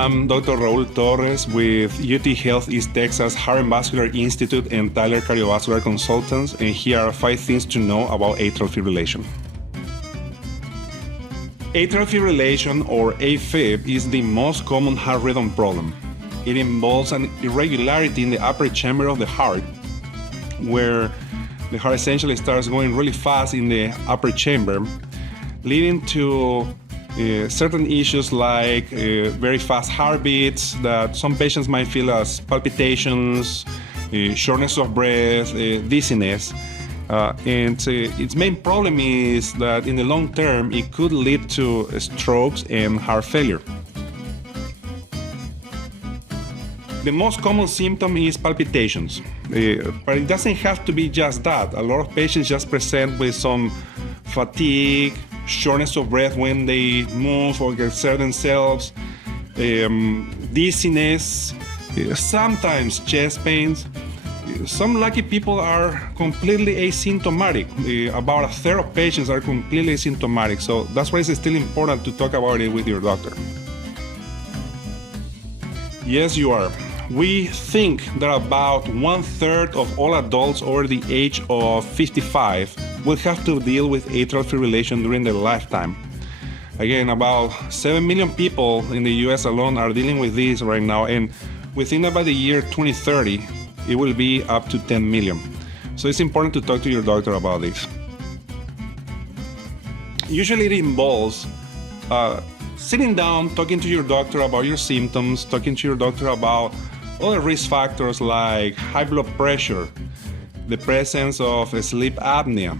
I'm Dr. Raul Torres with UT Health East Texas Heart and Vascular Institute and Tyler Cardiovascular Consultants, and here are 5 things to know about atrial fibrillation. Atrial fibrillation, or AFib, is the most common heart rhythm problem. It involves an irregularity in the upper chamber of the heart, where the heart essentially starts going really fast in the upper chamber, leading to certain issues like very fast heartbeats that some patients might feel as palpitations, shortness of breath, dizziness. And its main problem is that in the long term, it could lead to strokes and heart failure. The most common symptom is palpitations, but it doesn't have to be just that. A lot of patients just present with some fatigue, shortness of breath when they move or exert themselves, dizziness, sometimes chest pains. Some lucky people are completely asymptomatic. About a third of patients are completely asymptomatic, so that's why it's still important to talk about it with your doctor. Yes, you are. We think that about 1/3 of all adults over the age of 55 will have to deal with atrial fibrillation during their lifetime. Again, about 7 million people in the US alone are dealing with this right now, and we think that by the year 2030, it will be up to 10 million. So it's important to talk to your doctor about this. Usually it involves sitting down, talking to your doctor about your symptoms, talking to your doctor about other risk factors like high blood pressure, the presence of sleep apnea,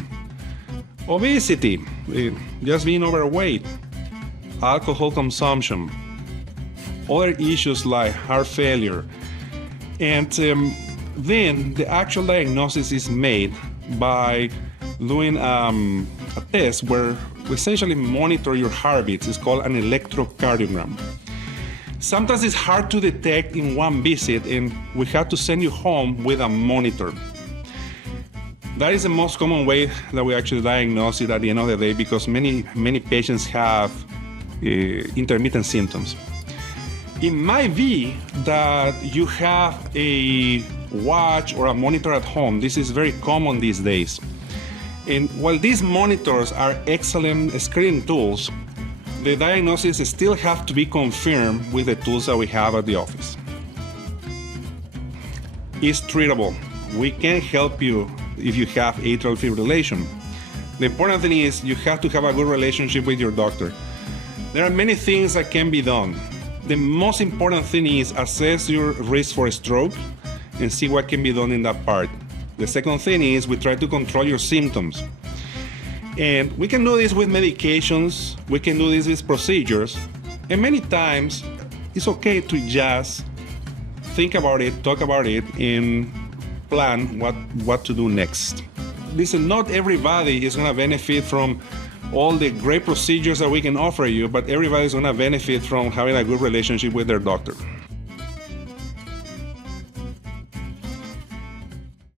obesity, just being overweight, alcohol consumption, other issues like heart failure. And then the actual diagnosis is made by doing a test where we essentially monitor your heartbeats. It's called an electrocardiogram. Sometimes it's hard to detect in one visit, and we have to send you home with a monitor. That is the most common way that we actually diagnose it at the end of the day, because many patients have intermittent symptoms. It might be that you have a watch or a monitor at home. This is very common these days. And while these monitors are excellent screening tools, the diagnosis still have to be confirmed with the tools that we have at the office. It's treatable. We can help you if you have atrial fibrillation. The important thing is you have to have a good relationship with your doctor. There are many things that can be done. The most important thing is assess your risk for a stroke and see what can be done in that part. The second thing is we try to control your symptoms. And we can do this with medications, we can do this with procedures, and many times it's okay to just think about it, talk about it, and plan what to do next. Listen, not everybody is going to benefit from all the great procedures that we can offer you, but everybody is going to benefit from having a good relationship with their doctor.